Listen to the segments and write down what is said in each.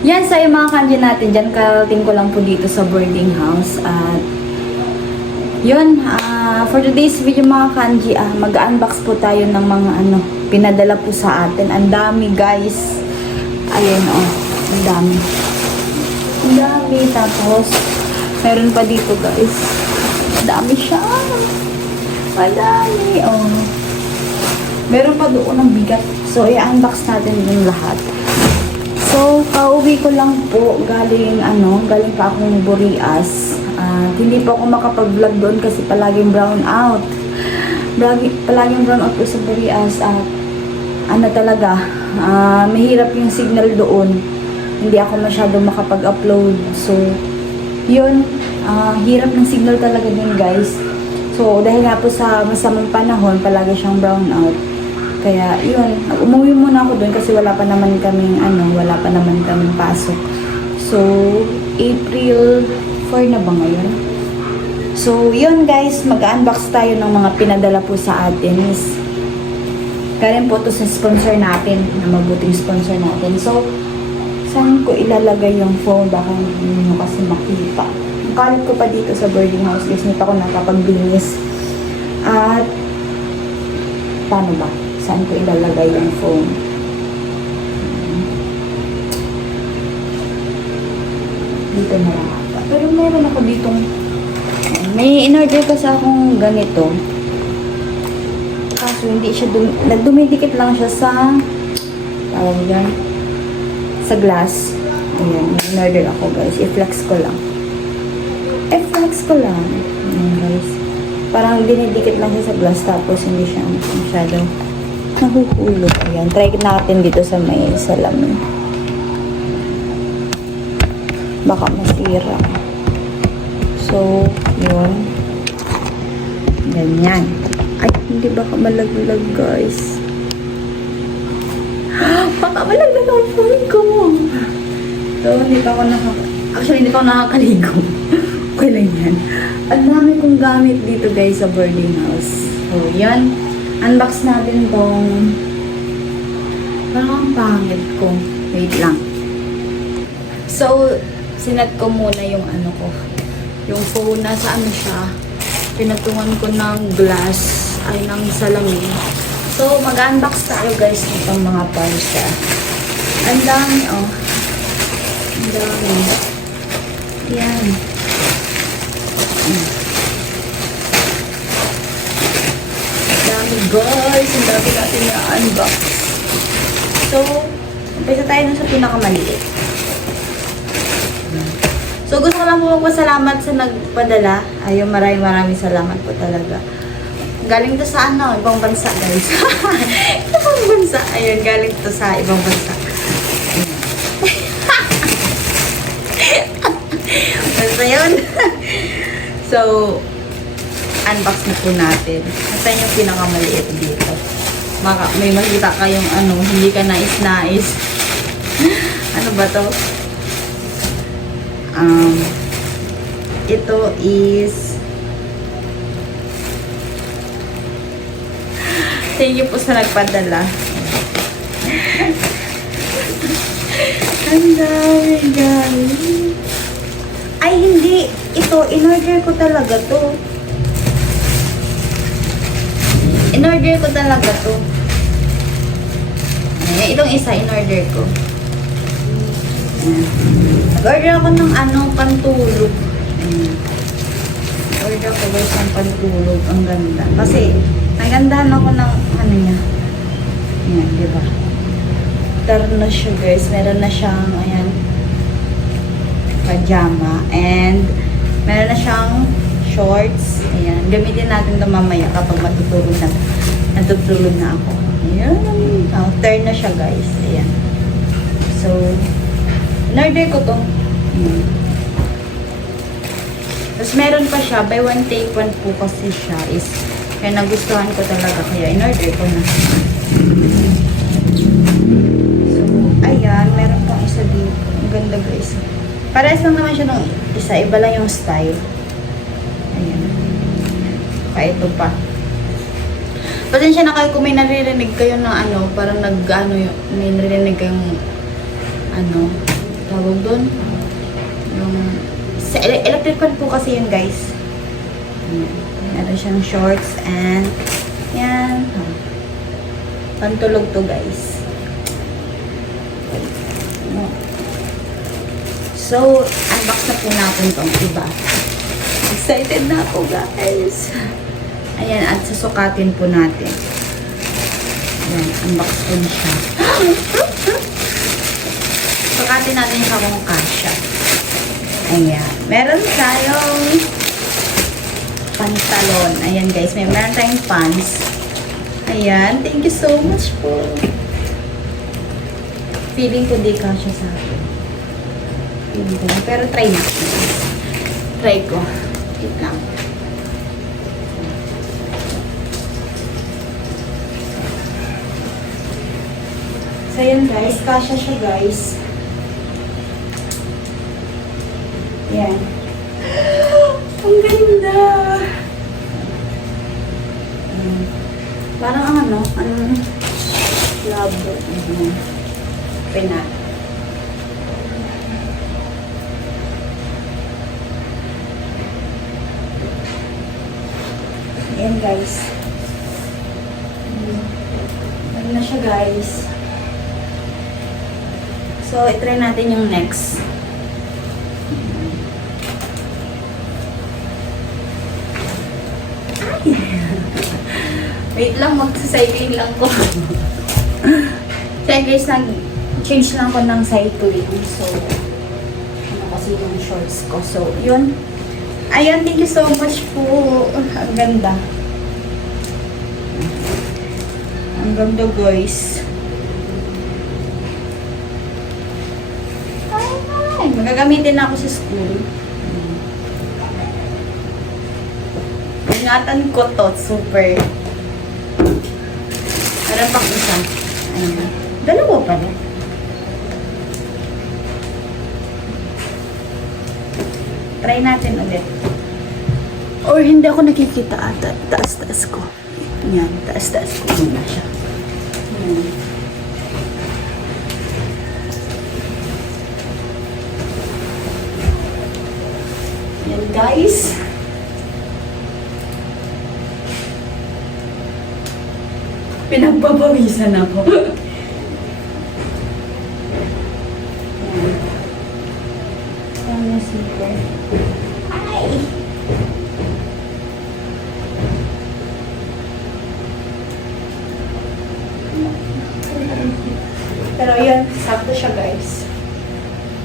Yan, sa yung mga kanji natin dyan, karating ko lang po dito sa boarding house. At yun, for today's video mga kanji, mag-unbox po tayo ng mga pinadala po sa atin. Ang dami guys. Ayun ang dami. Ang dami. Tapos, meron pa dito guys. Ang dami siya. Madami. Meron pa doon ang bigat. So, i-unbox natin yung lahat. So, kauwi ko lang po galing pa akong Burias. Hindi po ako makapag-vlog doon kasi palaging brown out. Palaging brown out po sa Burias at mahirap yung signal doon. Hindi ako masyadong makapag-upload. So, yun, hirap ng signal talaga doon guys. So, dahil nga po sa masamang panahon, palagi siyang brown out. Kaya, yun, umuwi muna ako doon kasi wala pa naman kaming pasok. So, April 4 na ba ngayon? So, yun guys, mag-unbox tayo ng mga pinadala po sa atin. Galing po to sa sponsor natin, na mabuting sponsor natin. So, saan ko ilalagay yung phone? Baka hindi nyo kasi makita. Ang kalit ko pa dito sa boarding house guys, nito ako nakapagbinis. At, paano ba? Saan ko ilalagay yung phone? Dito na lang ata. Pero meron ako ditong may in-order kasi akong ganito. Kaso hindi siya dumidikit lang siya sa sa glass. Ayan, may in-order ako guys. I-flex ko lang. Ayan guys. Parang dinidikit lang siya sa glass tapos hindi siya masyado nahuhulog. Ayan, try natin dito sa may salamin. Baka masira. So, yun. Ganyan. Ay, hindi baka malaglag guys. Baka malaglag ang phone ko. So, hindi pa ako nakakaligo. Okay lang yan. Ang dami kong gamit dito guys sa boarding house. So, yan. Unbox natin tong parang ang pangit ko. Wait lang. So, sinat ko muna yung yung phone na sa siya. Pinatungan ko ng glass ay ng salamin. So, mag-unbox tayo guys nitong mga parcel. Ang dami Ang dami. Yan. Guys, ang dami natin na-unbox. So, umpisa tayo sa pinakamaliit. So, gusto ko lang po magpasalamat sa nagpadala. Ayun, maraming salamat po talaga. Galing to sa ibang bansa guys. Ibang bansa. Ayun, galing to sa ibang bansa. Basta yun. So, unbox na po natin. Ito yung pinakamaliit dito. May makita kayong hindi ka nais-nais. Ano ba to? Ito is thank you po sa nagpadala. Ang dami guys. Ay hindi. Ito, in-order ko talaga to. In-order ko talaga to. Ayan, itong isa, in-order ko. Nag-order ako ng pantulog. Nag-order ako guys ng pantulog. Ang ganda. Kasi, nagandahan ako ng niya. Ayan, diba? Taro na siya guys. Meron na siyang, ayan, pajama. And, meron na siyang shorts. Ayan. Gamitin natin ito mamaya kapag natutulog na ako. Ayan. Turn na siya guys. Ayan. So, in-order ko to. Tapos meron pa siya. Buy one take one po kasi siya. Kaya nagustuhan ko talaga. Kaya in-order ko na. So, ayan. Meron pang isa dito. Ang ganda guys. Parehas lang naman siya ng isa. Iba lang yung style. Ayan. Ito pa. Pasensya na kayo kung may naririnig kayo ng parang may naririnig kayong tawag doon. Yung, sa electric fan po kasi yun, guys. Meron siyang shorts and yan. Pantulog to, guys. So, unbox na po natin tong iba. Excited na ako, guys. Ayan, at susukatin po natin. Ayan, unbox po na siya. Sukatin natin siya kung kasya. Ayan. Meron tayong pantalon. Ayan, guys. Meron tayong pants. Ayan. Thank you so much po. Feeling ko di kasya sa akin. Feeling ko. Pero try natin. Try ko. Wait lang. So, ayan, guys. Kasya siya, guys. Ayan. Ang ganda! Parang ano, labo. Pina. Ayan, guys. Ano na siya, guys. So, itry natin yung next. Wait lang, magsacycling lang ko. Kaya guys, nag-change lang ko ng cycling. So, ano kasi yung shorts ko. So, yun. Ayan, thank you so much po. Ang ganda. Ang ganda, guys. Ay, magagamitin na ako sa school. Ingatan ko to, super. Meron pang isa. Ayan. Dalawa pala. Try natin ulit. Or hindi ako nakikita ata. Taas-taas ko. Yan, taas-taas ko muna siya. Ayan. Yan, guys. Pinagpapawisan ako. Ayan na super. Ay! Pero yun, sakto siya, guys.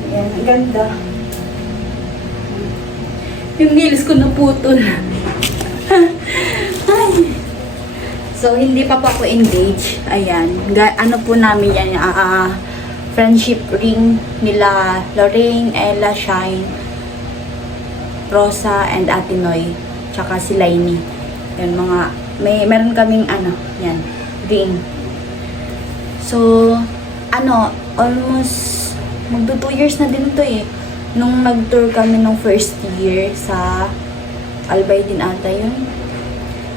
Ayan, ang ganda. Yung nails ko naputol. Ay! So, hindi pa po ako engaged. Ayan. Ano po namin yan, friendship ring nila Lorraine, Ella, Shine, Rosa, and Ate Noy. Tsaka si Lainey. Yan, meron kaming yan, ring. So, almost, magdo 2 years na din to eh. Nung nag-tour kami nung first year sa Albay din ata yun.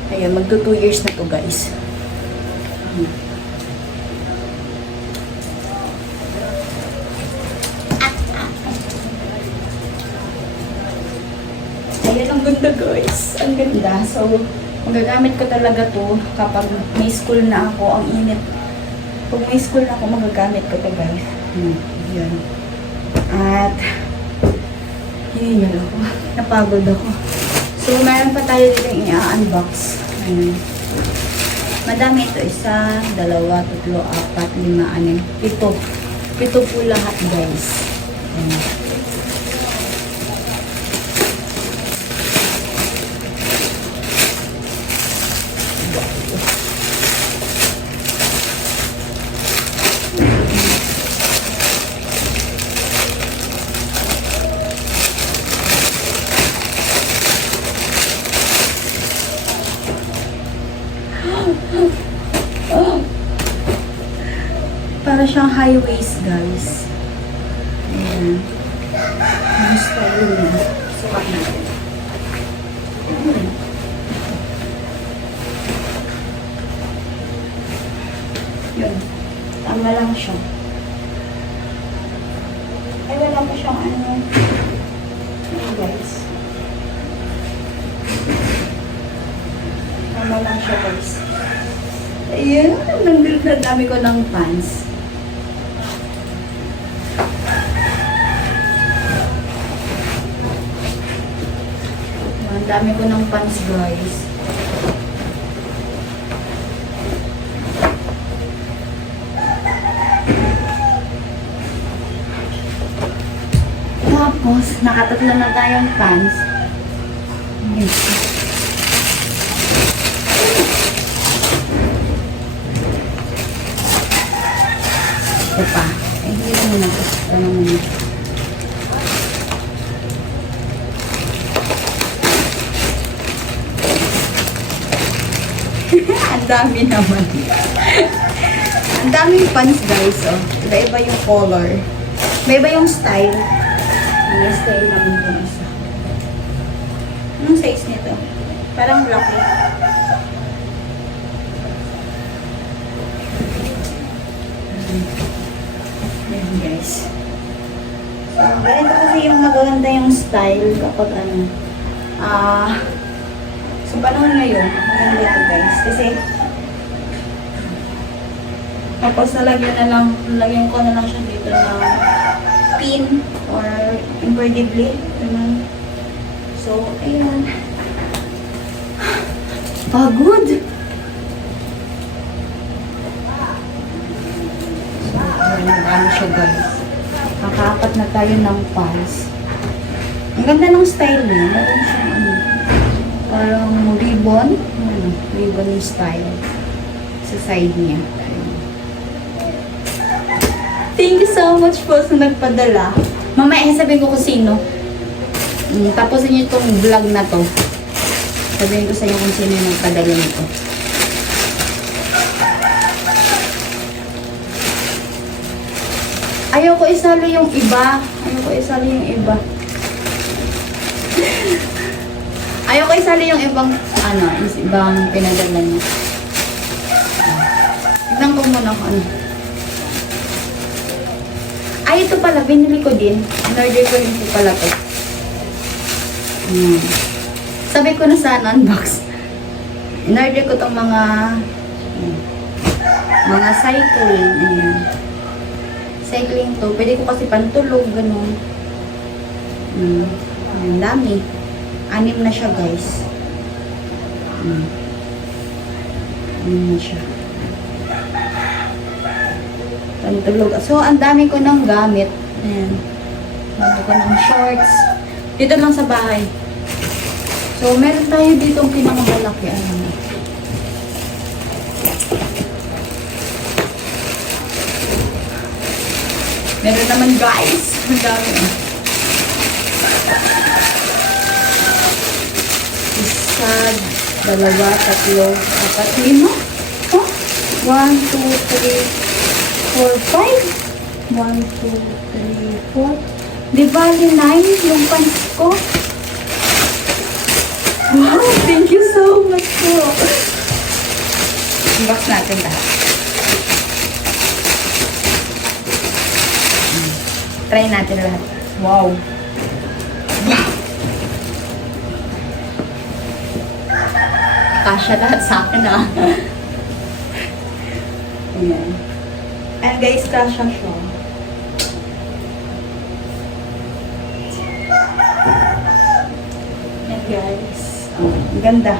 Ayun, magto 2 years na to, guys. Ayun, ang ganda, guys. Ang ganda. So, magagamit ko talaga to kapag may school na ako. Ang init. Pag may school na ako, magagamit ko to, guys. Yun. At, hinihil ako. Napagod ako. So, meron pa tayo dito yung i-unbox. Madami ito. 1, 2, 3, 4, 5, 6, 7. 7 po lahat, guys. Para siyang high waist, guys. Ayan. Yung style niya. Sukat natin. Yun. Tama lang siya. Ay, wala pa siyang ano. Ayan guys. Tama lang siya guys. Ayan, nandun na dami ko ng pants. Ang dami ko ng pants guys. Tapos, nakatatlo na tayong pants. Ayan. Ito pa. Ay, hindi lang muna. Ito naman yun. Ang dami naman. Ang daming pants guys. Oh. Iba-iba yung color. Iba-iba yung style. May style naman po isa. Anong size nito? Parang black eh. Ayan guys. So, ganito kasi yung maganda yung style kapag ano. So, panahon ngayon, maganda ito guys. Kasi, tapos nalagyan ko na lang siya dito na pin or embroidered. So, ayan. Pagod! So, ayan siya guys. Nakaapat na tayo ng pants. Ang ganda ng style niya. Meron siyang ano, parang ribbon. Ribbon yung style sa side niya. Thank you so much po sa nagpadala. Mamaya sabihin ko kung sino. Tapusin niyo itong vlog na to. Sabihin ko sa inyo kung sino yung nagpadala nito. Ayoko isali yung iba. Ayoko isali yung ibang ano, ibang pinadala niya. Tignan ko muna kung ano. Ay, ito pala, binili ko din. In-order ko rin po pala to. Sabi ko na sa unbox. In-order ko tong mga cycling. Cycling to. Pwede ko kasi pantulog, ganun. Ang dami. 6 na siya, guys. 6 na siya. Pantulog. So, ang dami ko ng gamit. Ayan. Dami ko ng shorts. Dito lang sa bahay. So, meron tayo dito ang pinakamalaki. Ano. Meron naman guys. Ang dami. Isa, 2, 3, 4, 5. 1, 2, 3, 4, 5. 1, 2, 3, 4. Di bali 9 yung pants ko. Wow, thank you so much po. Unbox natin lahat. Try natin lahat. Wow. Kasya lahat sa akin ah. Ayan. And guys, kasya siya. Ayan guys. Oh, ang ganda.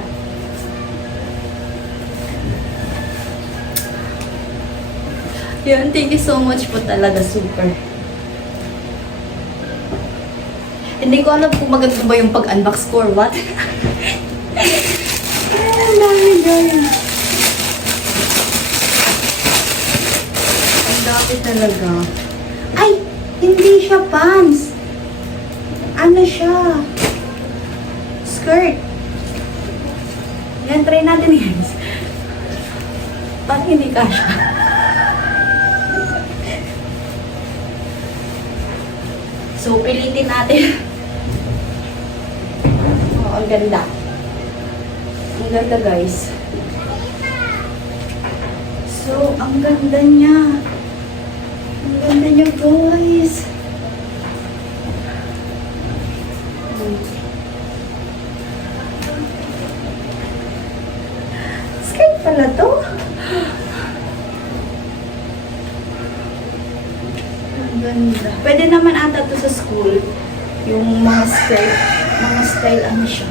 Yun, thank you so much po talaga. Super. Hindi ko alam kung maganda ba yung pag-unbox ko or what. Ang dami guys. Ang dami talaga. Ay! Hindi siya pants. Ano siya? Skirt. Yan, try natin guys. Ba't hindi ka siya? So, pilitin natin. Oh, ang ganda. Ang ganda, guys. So, ang ganda niya. Ang ganda niya, guys. Ang ganda. Pwede naman ata to sa school. Yung mga skirt. Mga style ano siya.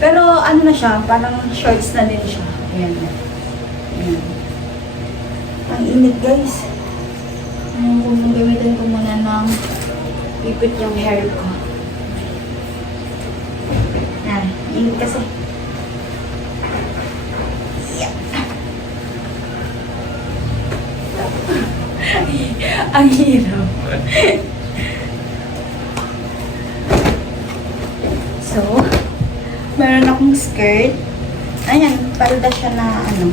Pero ano na siya, parang shorts na din siya. Ayan. Ayan. Ang init guys. Kung gamitin ko muna ng pipit yung hair ko. Yan. Init kasi. Yeah. Ang hirap. So, meron akong skirt. Ayan, palda siya na ano,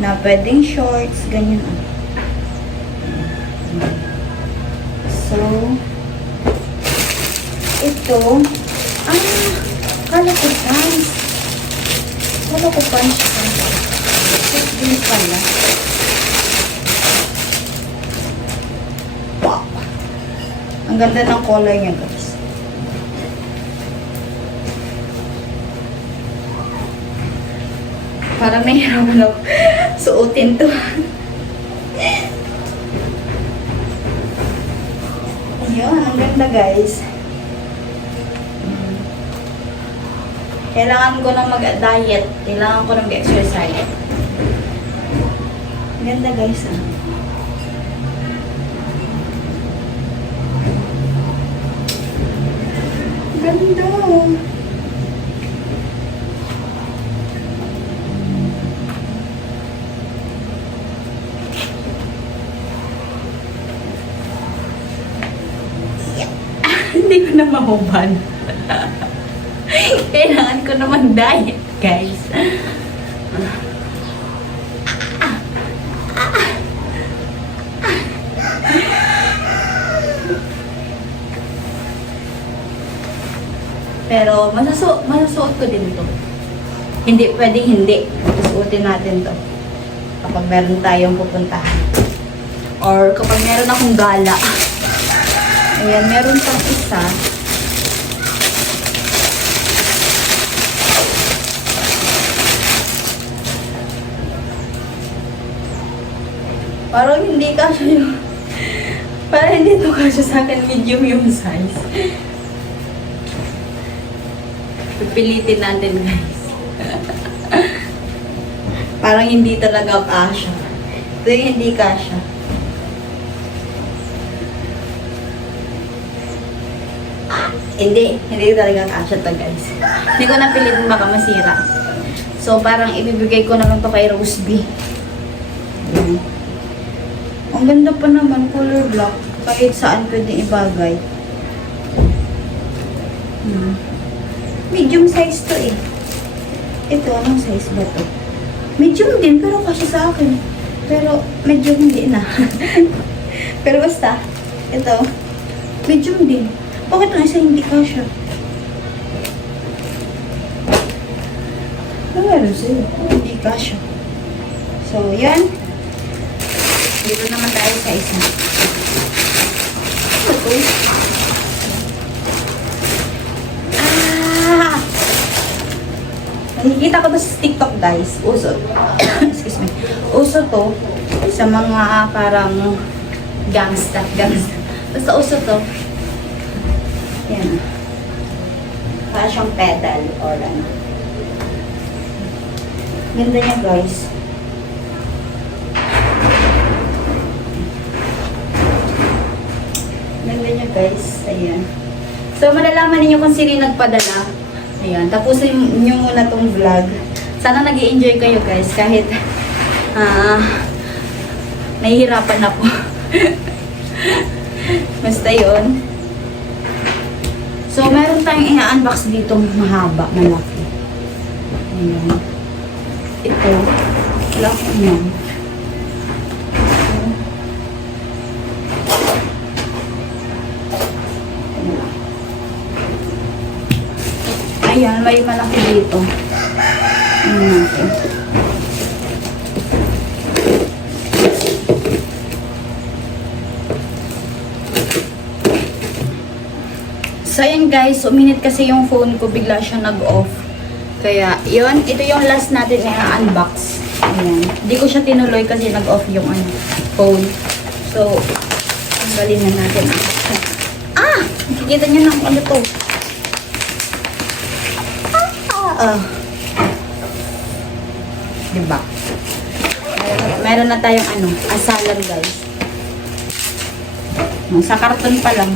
na pwedeng shorts, ganyan. So, ito, kala ko pants. Kala ko pants siya. Hindi pala. Wow! Ang ganda ng color niya, guys. Parang nahihirapan ako suotin to. Ayun, ang ganda guys. Kailangan ko nang mag-diet. Kailangan ko nang mag-exercise. Ang ganda guys. Ganda. Hindi ko na mahubad. Kailangan ko na mag-diet, guys. Pero masasuot ko din to. Hindi pwedeng hindi. Suotin natin to. Kapag meron tayong pupuntahan. Or kapag meron akong gala. Ayan, meron pang isa. Parang hindi kasya yung... Parang hindi ito kasya sa akin. Medium yung size. Pipilitin natin, guys. Parang hindi talaga kasya. Ito yung hindi kasya. Hindi talaga kasya to, guys. Hindi ko napilitin baka masira. So, parang ibibigay ko na lang to kay Rose B. Ayan. Ang ganda pa naman, color black. Kahit saan pwedeng ibagay. Medium size to eh. Ito, anong size ba to? Medium din, pero kasya sa akin. Pero, medium hindi na. Pero basta, ito, medium din. Bakit ang isa hindi kasya? Meron sila. Hindi kasya. So, yan. Dito naman tayo sa isa. Ito. Nakikita ko to sa TikTok, guys. Uso. Excuse me. Uso to sa mga parang gangsta. Basta uso to. Yan. Para siyang pedal or ano. Ganda niya, guys. Ganda niya, guys. Ayan. So, malalaman ninyo kung sino yung nagpadala. Ayan. Tapusin nyo muna tong vlog. Sana nag-i-enjoy kayo, guys. Kahit nahihirapan ako. Basta yun. So, meron tayong i-unbox dito mahaba, malaki. Ayan. Ito. Wala ko yan. Ayan, may malaki dito. Ayan natin. So, ayan guys, uminit kasi yung phone ko, bigla siya nag-off. Kaya, yun, ito yung last natin i-unbox. Ayan. Hindi ko siya tinuloy kasi nag-off yung phone. So, tanggalin na natin. Ah! Nakikita niyo na kung ano to. Diba? Meron na tayong asalan guys. Sa karton pa lang.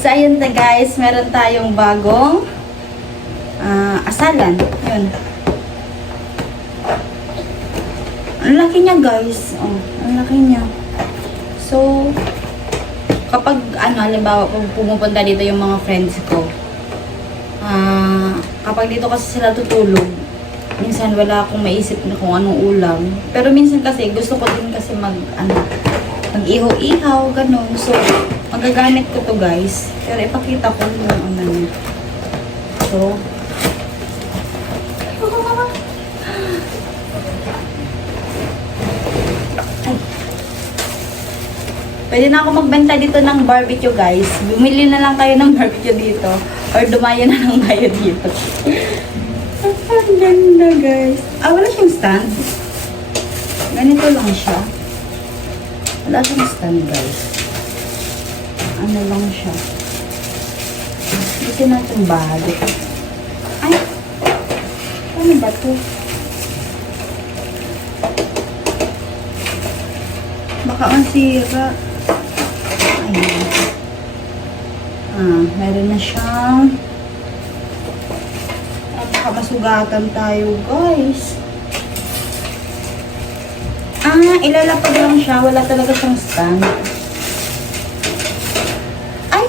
So, ayun na guys, meron tayong bagong asalan. Yun. Ang laki niya guys. Oh, ang laki niya. So, kapag halimbawa, pag pumupunta dito yung mga friends ko, kapag dito kasi sila tutulog, minsan wala akong maisip na kung anong ulam. Pero minsan kasi, gusto ko din kasi mag-ihaw-ihaw, ganun. So, magagamit ko to guys. Pero ipakita ko yung niya. So, pwede na ako magbenta dito ng barbecue guys. Bumili na lang kayo ng barbecue dito. Or dumayo na lang kayo dito. Ang ganda guys. Wala siyang stand. Ganito lang siya. Wala siyang stand guys. Ano lang siya. Dito natin bahagi. Ay! Ano ba to? Baka masira. Ayan. Meron na siyang baka masugatan tayo guys. Ilalapag lang siya. Wala talaga siyang stand. Ay!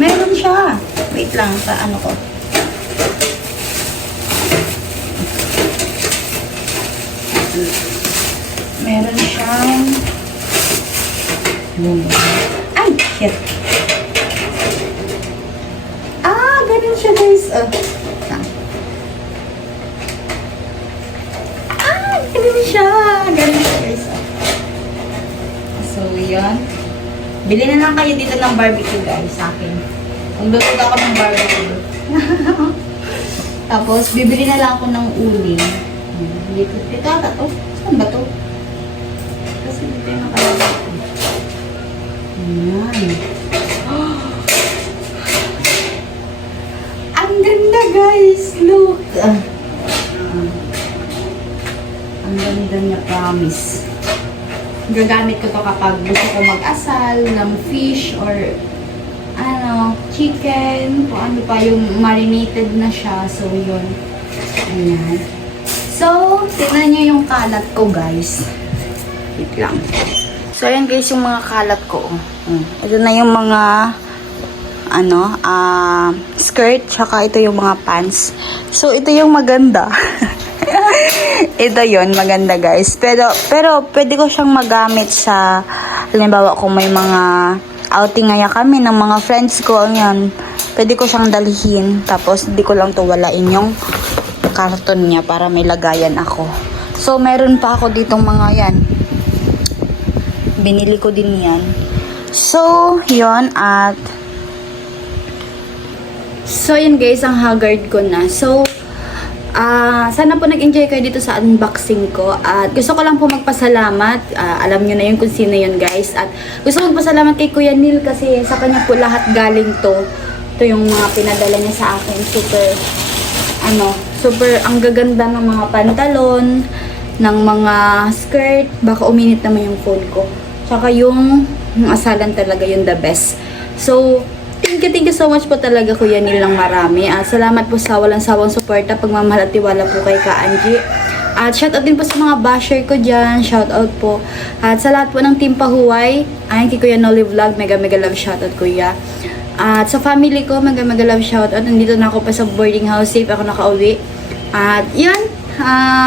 Meron siya. Wait lang sa ko. Meron siyang ay! Shit! Ganun siya guys. Ganun siya. Ganun siya guys. So, yan. Bili na lang kayo dito ng barbecue guys sa akin. Kung lutog ako ng barbecue. Tapos, bibili na lang ako ng uling. Dito ata to. Saan ba to? Kasi dito yung nakalagay. Ayan. Ang ganda guys. Look. Ang ganda niya, promise. Gagamit ko to kapag gusto ko mag-asal ng fish or chicken, kung ano pa yung marinated na siya. So, yun. Ayan. So, tingnan nyo yung kalat ko, guys. Wait lang. So, ayan guys, yung mga kalat ko. Ito na yung mga skirt, tsaka ito yung mga pants. So, ito yung maganda. Ito yon maganda guys. Pero pwede ko siyang magamit sa, halimbawa kung may mga outing ngaya kami ng mga friends ko, yan. Pwede ko siyang dalhin. Tapos, di ko lang to walain yung karton niya para may lagayan ako. So, meron pa ako ditong mga yan. Binili ko din yan. So, yon at so, yun guys, ang haggard ko na. So, sana po nag-enjoy kayo dito sa unboxing ko. At gusto ko lang po magpasalamat. Alam nyo na yun kung sino yun guys. At gusto ko magpasalamat kay Kuya Neil kasi sa kanya po lahat galing to. Ito yung mga pinadala niya sa akin. Super ang gaganda ng mga pantalon, ng mga skirt. Baka uminit naman yung phone ko. Tsaka yung asalan talaga yung the best. So, thank you so much po talaga Kuya Neil ng marami. At salamat po sa walang sawang suporta, pagmamahal at tiwala po kay Ka Angie. At shoutout din po sa mga basher ko dyan. Shoutout po. At sa lahat po ng Team Pahuway, kay Kuya Nolly Vlog, mega love shoutout Kuya. At sa family ko, mega love shoutout. Nandito na ako pa sa boarding house. Safe ako nakauwi. At yan.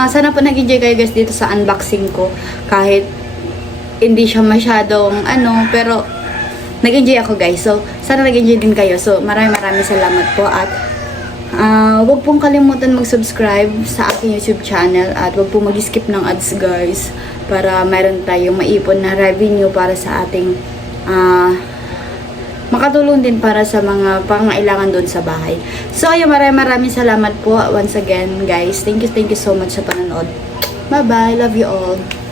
Sana po nag-enjoy kayo guys dito sa unboxing ko. Kahit hindi siya masyadong pero nag-enjoy ako guys. So, sana nag-enjoy din kayo. So, maraming salamat po at huwag pong kalimutan mag-subscribe sa aking YouTube channel at huwag pong mag-skip ng ads guys para mayroon tayong maipon na revenue para sa ating makatulong din para sa mga pangailangan doon sa bahay. So, ayun, maraming salamat po once again guys. Thank you so much sa panonood. Bye-bye. Love you all.